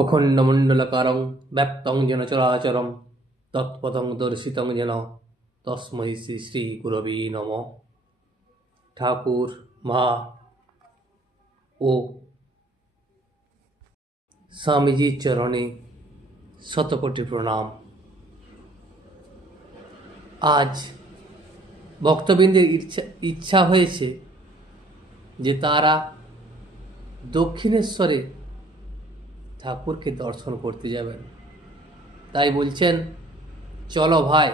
অখণ্ডমণ্ডলকারং ব্যাপ্তং যেন চরাচরং তৎপদং দর্শিতং যেন তস্मै শ্রী শ্রী গুরবে নমঃ। ঠাকুর, মা ও স্বামীজির চরণে শতকোটি প্রণাম। আজ ভক্তবৃন্দের ইচ্ছা হয়েছে যে তারা দক্ষিণেশ্বরে ঠাকুরকে দর্শন করতে যাবেন। তাই বলছেন, চলো ভাই,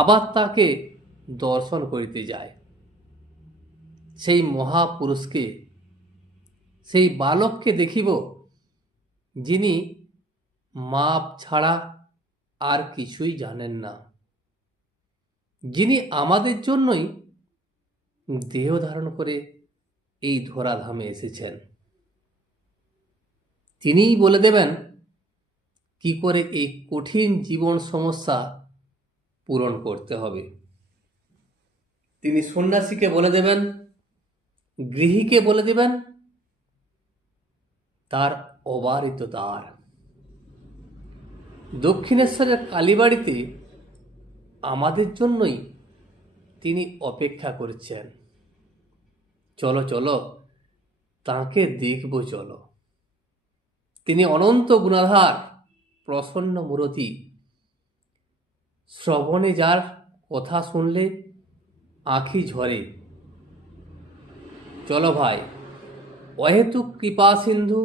আবার তাকে দর্শন করিতে যায়। সেই মহাপুরুষকে, সেই বালককে দেখিব যিনি মাপ ছাড়া আর কিছুই জানেন না, যিনি আমাদের জন্যই দেহ ধারণ করে এই ধরাধামে এসেছেন। তিনিই বলে দেবেন কি করে এই কঠিন জীবন সমস্যা পূরণ করতে হবে। তিনি সন্ন্যাসীকে বলে দেবেন, গৃহীকে বলে দেবেন তার অবারিত দ্বার। দক্ষিণেশ্বরের কালীবাড়িতে আমাদের জন্যই তিনি অপেক্ষা করছেন। চলো চলো, তাঁকে দেখব চলো। তিনি অনন্ত গুণাধার, প্রসন্ন মূরতি। শ্রবণে যার কথা শুনলে আঁখি ঝরে। চলো ভাই, অহেতুক কৃপা সিন্ধু,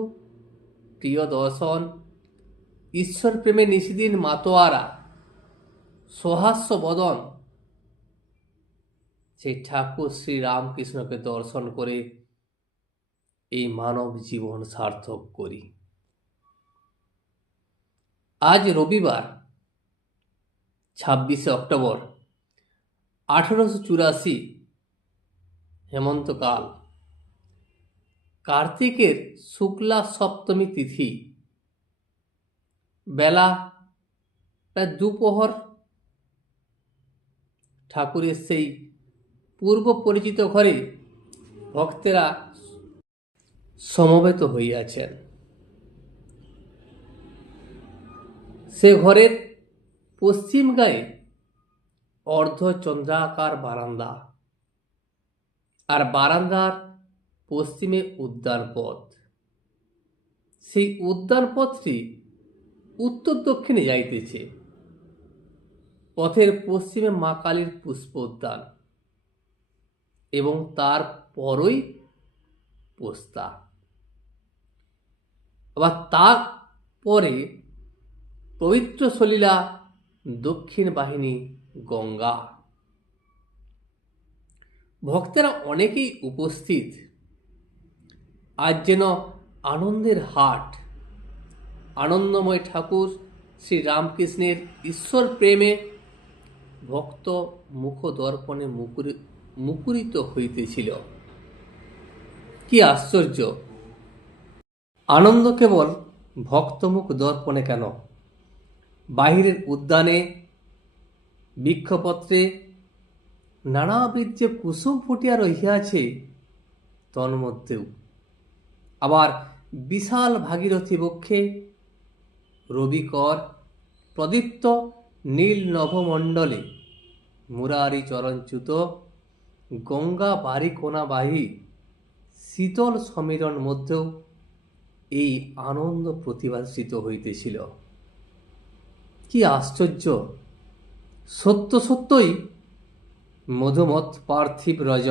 প্রিয় দর্শন, ঈশ্বর প্রেমে নিশিদিন মাতোয়ারা, সহাস্য বদন, সেই ঠাকুর শ্রী রামকৃষ্ণকে দর্শন করে এই মানব জীবন সার্থক করি। আজ রবিবার 26শে অক্টোবর 1884 হেমন্তকাল, কার্তিকের শুক্লা সপ্তমী তিথি। বেলা প্রায় দুপহর। ঠাকুরের সেই পূর্ব পরিচিত ঘরে ভক্তেরা সমবেত হইয়াছেন। সে ঘরের পশ্চিম গায়ে অর্ধচন্দ্রাকার বারান্দা, আর বারান্দার পশ্চিমে উদ্যান পথ। সেই উদ্যান পথটি উত্তর দক্ষিণে যাইতেছে। পথের পশ্চিমে মা কালীর পুষ্প উদ্যান এবং তার পরই পোস্তা। আবার তার পরে পবিত্র সলিলা দক্ষিণ বাহিনী গঙ্গা। ভক্তেরা অনেকেই উপস্থিত। আজ যেন আনন্দের হাট। আনন্দময় ঠাকুর শ্রী রামকৃষ্ণের ঈশ্বর প্রেমে ভক্ত মুখ দর্পণে মুকুরিত হইতেছিল। কি আশ্চর্য! আনন্দ কেবল ভক্তমুখ দর্পণে কেন, বাহিরের উদ্যানে, বৃক্ষপত্রে নানাবিধ যে কুসুম ফুটিয়া রহিয়াছে তন্মধ্যেও। আবার বিশাল ভাগীরথী বক্ষে রবিকর প্রদীপ্ত নীল নভমণ্ডলে মুরারি চরণচ্যুত গঙ্গা বাড়ি কোনাবাহী শীতল সমীরণ মধ্যেও এই আনন্দ প্রতিভাসিত হইতেছিল। কি আশ্চর্য! সত্য সত্যই মধুমত পার্থিব রজ,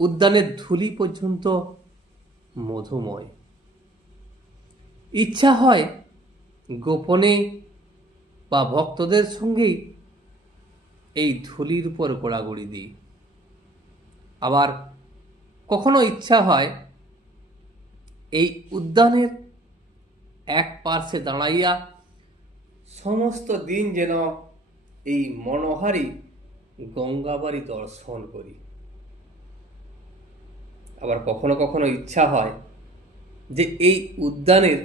উদ্যানের ধূলি পর্যন্ত মধুময়। ইচ্ছা হয় গোপনে বা ভক্তদের সঙ্গেই এই ধূলির উপর গোড়াগড়ি দিই। আবার কখনো ইচ্ছা হয় এই উদ্যানের এক পার্শ্বে দাঁড়াইয়া সমস্ত দিন যেন এই মনোহারী গঙ্গাবাড়ি দর্শন করি। আবার কখনো কখনো ইচ্ছা হয় যে এই উদ্যানের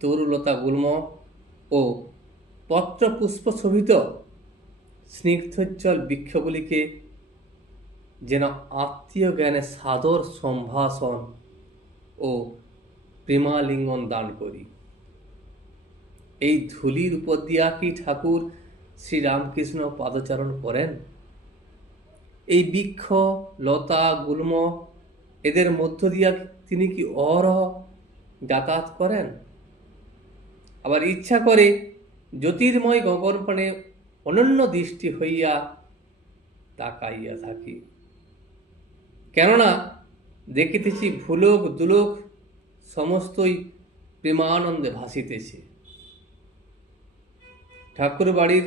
তরুলতা গুল্ম ও পত্র পুষ্প শোভিত স্নিগ্ধোজ্জ্বল বৃক্ষগুলিকে যেন আত্মীয় জ্ঞানে সাদর সম্ভাষণ ও প্রেমালিঙ্গন দান করি। এই ধুলির উপর দিয়া কি ঠাকুর শ্রীরামকৃষ্ণ পাদচারণ করেন? এই বৃক্ষ, লতা, গুল্ম এদের মধ্য দিয়া তিনি কি অহরহ যাতায়াত করেন? আবার ইচ্ছা করে জ্যোতির্ময় গগনপানে অনন্য দৃষ্টি হইয়া তাকাইয়া থাকি। কেননা দেখিতেছি ভুলোক দুলোক সমস্তই প্রেমানন্দে ভাসিতেছে। ঠাকুর বাড়ির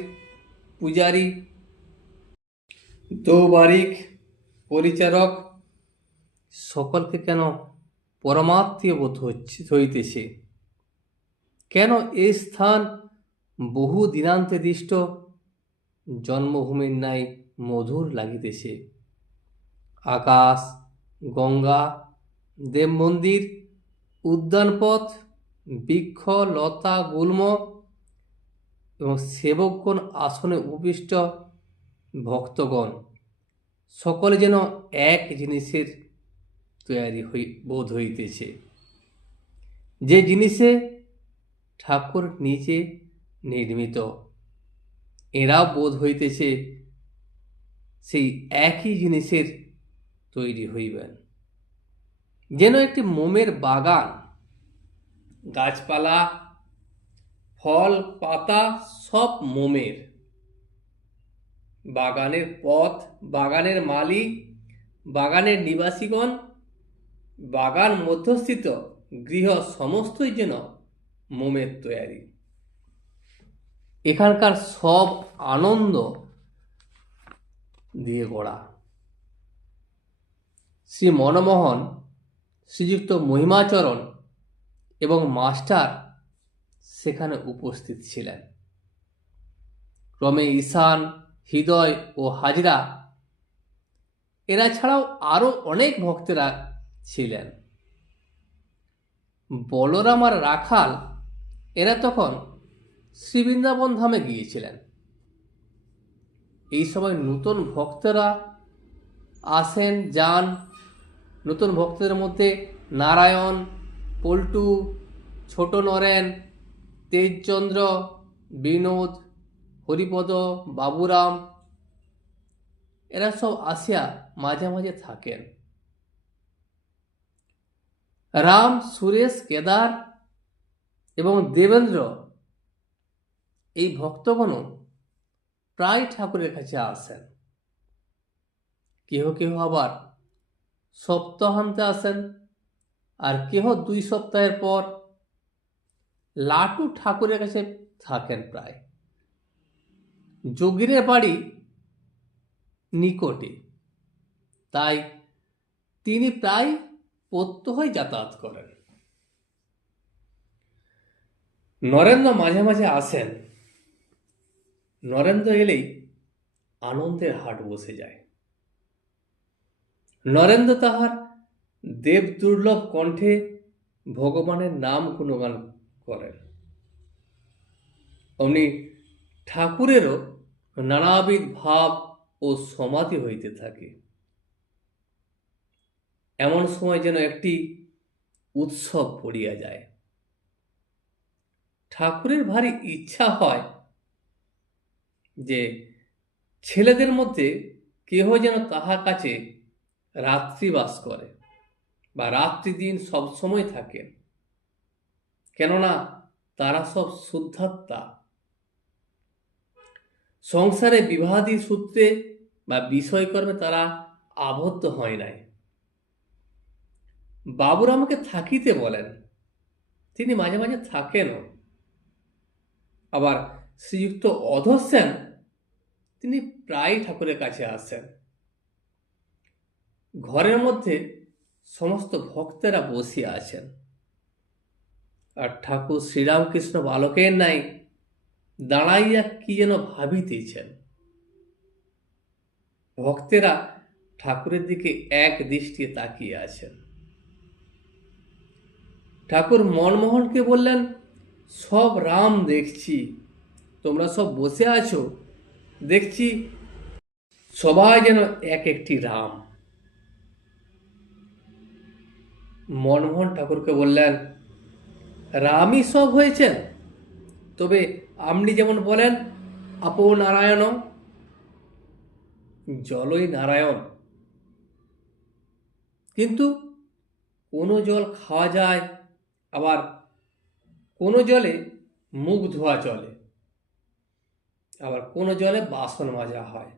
পূজারী, দৌবারিক, পরিচারক সকলকে কেন পরমাত্মীয় বোধ হইতেছে? কেন এই স্থান বহু দিনান্তে দৃষ্ট জন্মভূমির ন্যায় মধুর লাগিতেছে? আকাশ, গঙ্গা, দেব মন্দির, উদ্যানপথ, বৃক্ষ, লতা, গুল্ম এবং সেবকগণ, আসনে উপবিষ্ট ভক্তগণ সকলে যেন এক জিনিসের তৈরি বোধ হইতেছে, যে জিনিসে ঠাকুর নিজে নির্মিত। এরাও বোধ হইতেছে সেই একই জিনিসের তৈরি হইবেন। যেন একটি মোমের বাগান, গাছপালা, ফল, পাতা সব মোমের। বাগানের পথ, বাগানের মালিক, বাগানের নিবাসীগণ, বাগান মধ্যস্থিত গৃহ সমস্তই যেন মোমের তৈরি। এখানকার সব আনন্দ দিয়ে গড়া। শ্রী মনমোহন, শ্রীযুক্ত মহিমাচরণ এবং মাস্টার সেখানে উপস্থিত ছিলেন। ক্রমে ঈশান, হৃদয় ও হাজরা এরা ছাড়াও আরো অনেক ভক্তেরা ছিলেন। বলরাম আর রাখাল এরা তখন শ্রীবৃন্দাবন ধামে গিয়েছিলেন। এই সময় নতুন ভক্তরা আসেন যান। নতুন ভক্তদের মধ্যে নারায়ণ, পল্টু, ছোট নরেন, তেজচন্দ্র, বিনোদ, হরিপদ, বাবুরাম এরা সব আসিয়া মাঝে মাঝে থাকেন। রাম, সুরেশ, কেদার এবং দেবেন্দ্র এই ভক্তগণও প্রায় ঠাকুরের কাছে আসেন। কেহ কেহ আবার সপ্তাহান্তে আসেন, আর কেহ 2 সপ্তাহের পর। লাটু ঠাকুরের কাছে থাকেন প্রায়। যোগীরের বাড়ি নিকটে, তাই তিনি প্রায় প্রত্যহই যাতায়াত করেন। নরেন্দ্র মাঝে মাঝে আসেন। নরেন্দ্র এলেই আনন্দের হাট বসে যায়। নরেন্দ্র তাহার দেব দুর্লভ কণ্ঠে ভগবানের নাম গুণগান করেন। অমনি ঠাকুরেরও নানাবিধ ভাব ও সমাধি হইতে থাকে। এমন সময় যেন একটি উৎসব পড়িয়া যায়। ঠাকুরের ভারী ইচ্ছা হয় যে ছেলেদের মধ্যে কেহ যেন তাহার কাছে রাত্রিবাস করে বা রাত্রি দিন সবসময় থাকেন। কেননা তারা সব শুদ্ধাত্মা, সংসারে বিবাহাদি সূত্রে বা বিষয়কর্মে তারা আবদ্ধ হয় নাই। বাবুরামকে থাকিতে বলেন, তিনি মাঝে মাঝে থাকেনও। আবার শ্রীযুক্ত অধস্যান তিনি প্রায় ঠাকুরের কাছে আসেন। ঘরের মধ্যে সমস্ত ভক্তেরা বসিয়া আছেন, আর ঠাকুর শ্রীরামকৃষ্ণ বালকের নাই দাঁড়াইয়া কি যেন ভাবিতেছেন। ভক্তেরা ঠাকুরের দিকে এক দৃষ্টিতে তাকিয়ে আছেন। ঠাকুর মনমোহনকে বললেন, সব রাম দেখছি, তোমরা সব বসে আছো, দেখছি সবাই যেন এক একটি রাম। মনমোহন ঠাকুরকে বললেন, রামই সব হয়েছেন। তবে আপনি যেমন বলেন আপো নারায়ণ, জলই নারায়ণ, কিন্তু কোনো জল খাওয়া যায়, আবার কোনো জলে মুখ ধোয়া চলে, আবার কোনো জলে বাসন মাজা হয়।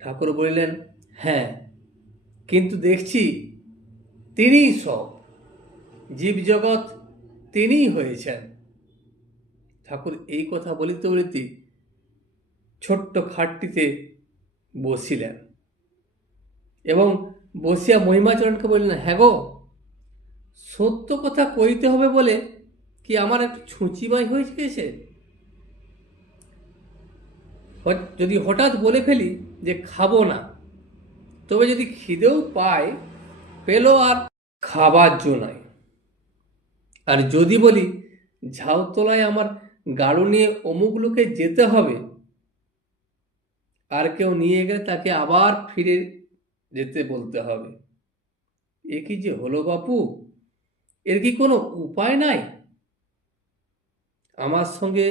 ঠাকুর বললেন, হ্যাঁ, কিন্তু দেখছি তিনিই সব, জীবজগৎ তিনিই হয়েছেন। ঠাকুর এই কথা বলিতে বলিতে ছোট্ট খাটটিতে বসিলেন এবং বসিয়া মহিমাচরণকে বললেন, হ্যাঁ গো, সত্য কথা কইতে হবে বলে কি আমার একটু ছুঁচিবাই হয়ে গেছে? যদি হঠাৎ বলে ফেলি যে খাবো না, তবে যদি খিদেও পায়, পেলো আর খাবার জোনায়। আর যদি বলি ঝাউতলায় আমার গাড়ু নিয়ে অমুক লোকে যেতে হবে, আর কেউ নিয়ে গেলে তাকে আবার ফিরে যেতে বলতে হবে, এ কি যে হলো বাপু, এর কি কোনো উপায় নাই? আমার সঙ্গে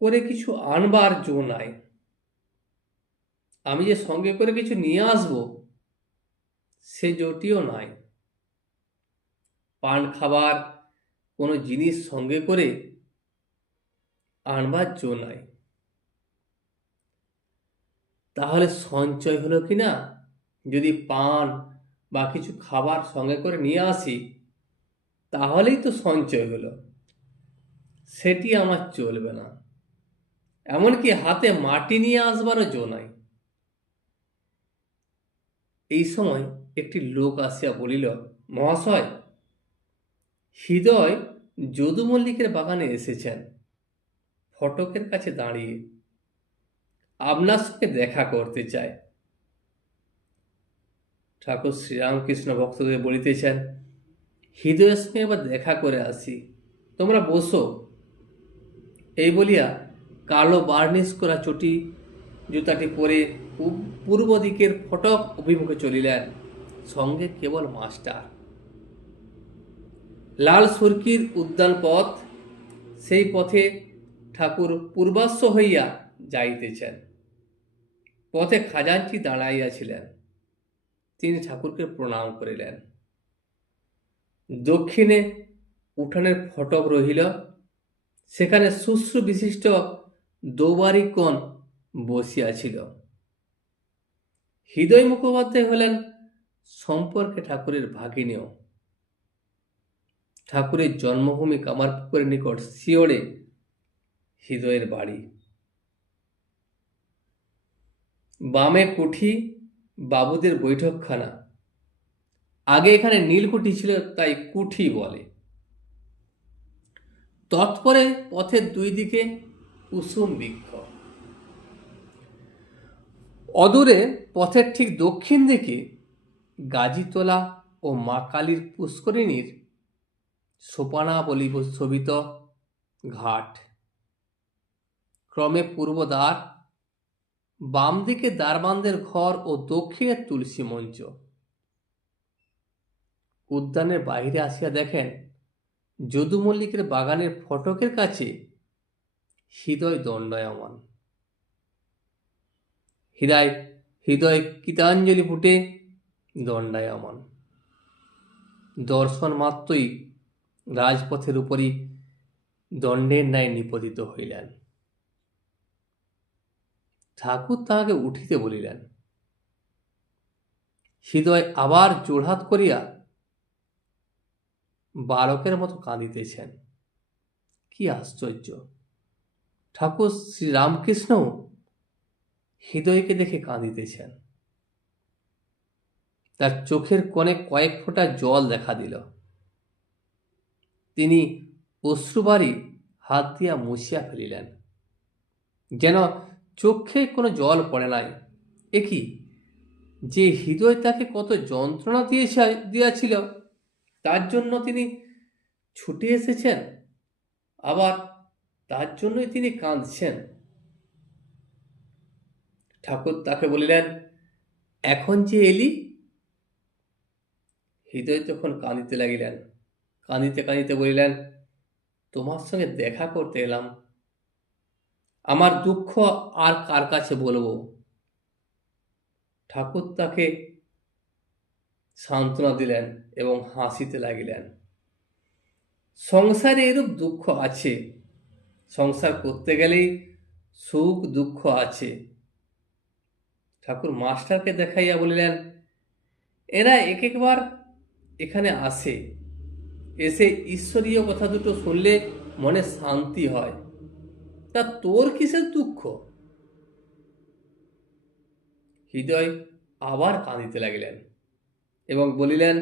করে কিছু আনবার জো নাই, আমি যে সঙ্গে করে কিছু নিয়ে আসব সে জোটিও নাই, পান খাবার কোনো জিনিস সঙ্গে করে আনবার জো নাই। তাহলে সঞ্চয় হলো কি না? যদি পান বা কিছু খাবার সঙ্গে করে নিয়ে আসি, তাহলেই তো সঞ্চয় হলো। সেটি আমার চলবে না, এমনকি হাতে মাটি নিয়ে আসবারও জো নাই। এই সময় একটি লোক আসিয়া বলিল, মহাশয়, হৃদয় যদু মল্লিকের বাগানে এসেছেন, ফটকের কাছে দাঁড়িয়ে আপনার সঙ্গে দেখা করতে চায়। ঠাকুর শ্রীরামকৃষ্ণ ভক্তদের বলিতেছেন, হৃদয়ের সঙ্গে এবার দেখা করে আসি, তোমরা বসো। এই বলিয়া কালো বার্নিশ করা চটি জুতাটি পরে পূর্ব দিকের ফটক অভিমুখে চলিলেন, সঙ্গে কেবল মাস্টার। লাল সুরকির উদ্যান পথ, সেই পথে ঠাকুর পূর্বাশ্ব হইয়া যাইতেছেন। পথে খাজাঞ্চি দাঁড়াইয়াছিলেন, তিনি ঠাকুরকে প্রণাম করিলেন। দক্ষিণে উঠানের ফটক রহিল, সেখানে শুশ্রু বিশিষ্ট দৌবারিকগণ বসিয়াছিল। হৃদয় মুখোপাধ্যায় হলেন সম্পর্কে ঠাকুরের ভাগিনেয়। ঠাকুরের জন্মভূমি কামারপুকুরের নিকট শিওড়ে হৃদয়ের বাড়ি। বামে কুঠি, বাবুদের বৈঠকখানা। আগে এখানে নীলকুঠি ছিল, তাই কুঠি বলে। তৎপরে পথের দুই দিকে কুসুম বৃক্ষ। অদূরে পথের ঠিক দক্ষিণ দিকে গাজীতলা ও মা কালীর পুষ্করিণীর সোপানা বলি শোভিত ঘাট। ক্রমে পূর্ব দ্বার, বাম দিকে দ্বারবান্দের ঘর ও দক্ষিণে তুলসী মঞ্চ। উদ্যানের বাইরে আসিয়া দেখেন যদু মল্লিকের বাগানের ফটকের কাছে হৃদয় দণ্ডায়মান। হৃদয় কৃতাঞ্জলি ফুটে দণ্ডায়মান। দর্শন মাত্রই রাজপথের উপরই দণ্ডের ন্যায় নিপতিত হইলেন। ঠাকুর তাহাকে উঠিতে বলিলেন। হৃদয় আবার জোড়হাত করিয়া বালকের মতো কাঁদিতেছেন। কি আশ্চর্য! ঠাকুর শ্রীরামকৃষ্ণ হৃদয়কে দেখে কাঁদিতেছেন। তার চোখের কোণে কয়েক ফোঁটা জল দেখা দিল। তিনি অশ্রুবারি হাত দিয়া মুছিয়া ফেলিলেন, যেন চোখে কোনো জল পড়ে নাই। এ কি, যে হৃদয় তাকে কত যন্ত্রণা দিয়াছিল, তার জন্য তিনি ছুটে এসেছেন, আবার তার জন্যই তিনি কাঁদছেন। ঠাকুর তাকে বলিলেন, এখন যে এলি? হৃদয় তখন কাঁদিতে লাগিলেন। কাঁদিতে কাঁদিতে বলিলেন, তোমার সঙ্গে দেখা করতে এলাম। আমার দুঃখ আর কার কাছে বলবো? ঠাকুর তাকে সান্ত্বনা দিলেন এবং হাসিতে লাগিলেন। সংসারে এরূপ দুঃখ আছে, সংসার করতে গেলেই সুখ দুঃখ আছে। ঠাকুর মাস্টারকে দেখাইয়া বলিলেন, এরা এক একবার এখানে আসে, এসে ঈশ্বরীয় কথা দুটো শুনলে মনে শান্তি হয়, তা তোর কিসের দুঃখ? হৃদয় আবার কাঁদিতে লাগিলেন এবং বলিলেন,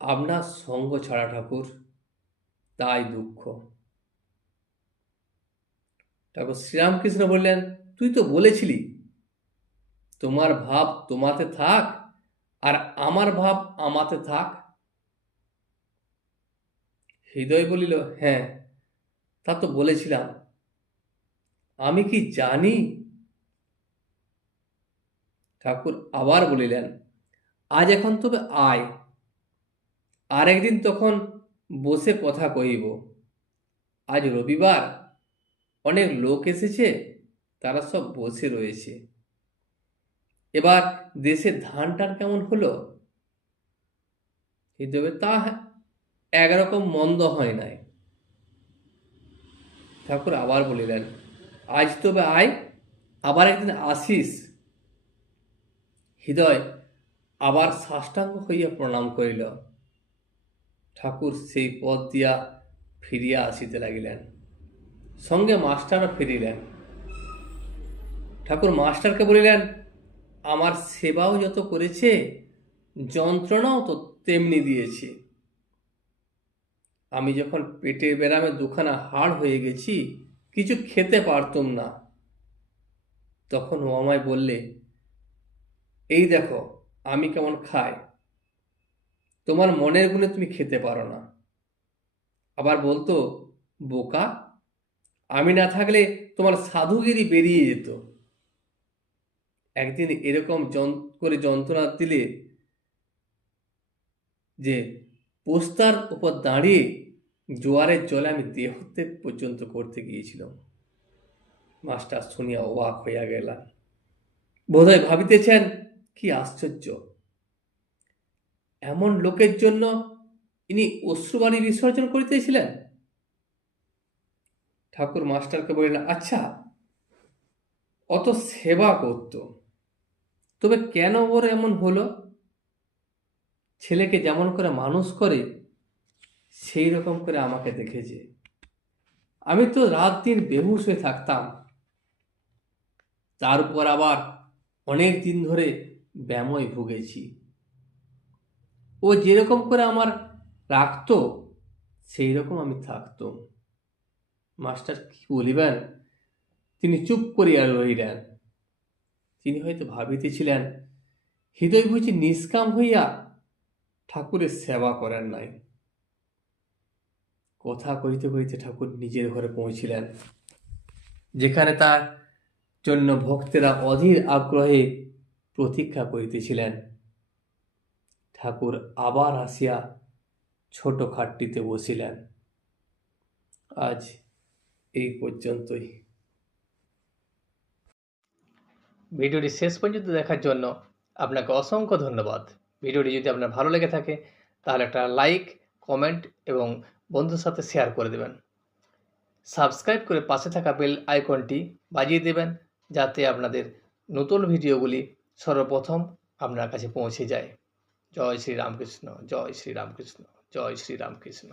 আপনার সঙ্গ ছাড়া ঠাকুর, তাই দুঃখ। ঠাকুর শ্রীরামকৃষ্ণ বললেন, তুই তো বলেছিলি তোমার ভাব তোমাতে থাক আর আমার ভাব আমাতে থাক। হৃদয় বলিল, হ্যাঁ, তা তো বলেছিলাম, আমি কি জানি? ঠাকুর আবার বলিলেন, আজ এখন তবে আয়, আর একদিন তখন বসে কথা কইব। আজ রবিবার, অনেক লোক এসেছে, তারা সব বসে রয়েছে। এবার দেশের ধান টান কেমন হলো? হৃদয়, তা একরকম মন্দ হয় নাই। ঠাকুর আবার বলিলেন, আজ তবে আয়, আবার একদিন আসিস। হৃদয় আবার সাষ্টাঙ্গ হইয়া প্রণাম করিল। ঠাকুর সেই পথ দিয়া ফিরিয়া আসিতে লাগিলেন। সঙ্গে মাস্টারও ফিরিলেন। ঠাকুর মাস্টারকে বলিলেন, আমার সেবাও যত করেছে, যন্ত্রণাও তো তেমনি দিয়েছে। আমি যখন পেটের ব্যারামে দুখানা হাড় হয়ে গেছি, কিছু খেতে পারতুম না, তখন ও আমায় বললে, এই দেখো আমি কেমন খাই, তোমার মনের গুণে তুমি খেতে পারো না। আবার বলতো, বোকা, আমি না থাকলে তোমার সাধুগিরি বেরিয়ে যেত। একদিন এরকম করে যন্ত্রণা দিলে যে পোস্তার উপর দাঁড়িয়ে জোয়ারের জলে আমি দেহত্যাগ পর্যন্ত করতে গিয়েছিলাম। মাস্টার শুনিয়া অবাক হইয়া গেলাম। বোধহয় ভাবিতেছেন, কি আশ্চর্য, এমন লোকের জন্য ইনি অশ্রুবাণী বিসর্জন করিতেছিলেন। ঠাকুর মাস্টারকে বলিলেন, আচ্ছা, অত সেবা করত, তবে কেন ওর এমন হলো? ছেলেকে যেমন করে মানুষ করে সেই রকম করে আমাকে দেখেছে। আমি তো রাত দিন বেহুশ হয়ে থাকতাম, তার উপর আবার অনেক দিন ধরে ব্যামোয় ভুগেছি। ও যেরকম করে আমার রাখতো সেই রকম আমি থাকতাম। মাস্টার কি বলিবেন, তিনি চুপ করিয়া রহিলেন। তিনি হয়তো ভাবিতেছিলেন, হৃদয় বুঝি নিষ্কাম হইয়া ঠাকুরের সেবা করেন নাই। কথা কইতে কইতে ঠাকুর নিজের ঘরে পৌঁছিলেন, যেখানে তার জন্য ভক্তেরা অধীর আগ্রহে প্রতীক্ষা করিতেছিলেন। ঠাকুর আবার আসিয়া ছোট খাটটিতে বসিলেন। আজ এই পর্যন্তই। ভিডিওটি শেষ পর্যন্ত দেখার জন্য আপনাকে অসংখ্য ধন্যবাদ। ভিডিওটি যদি আপনার ভালো লেগে থাকে তাহলে একটা লাইক, কমেন্ট এবং বন্ধুর সাথে শেয়ার করে দেবেন। সাবস্ক্রাইব করে পাশে থাকা বেল আইকনটি বাজিয়ে দেবেন, যাতে আপনাদের নতুন ভিডিওগুলি সর্বপ্রথম আপনার কাছে পৌঁছে যায়। জয় শ্রী রামকৃষ্ণ, জয় শ্রী রামকৃষ্ণ, জয় শ্রী রামকৃষ্ণ।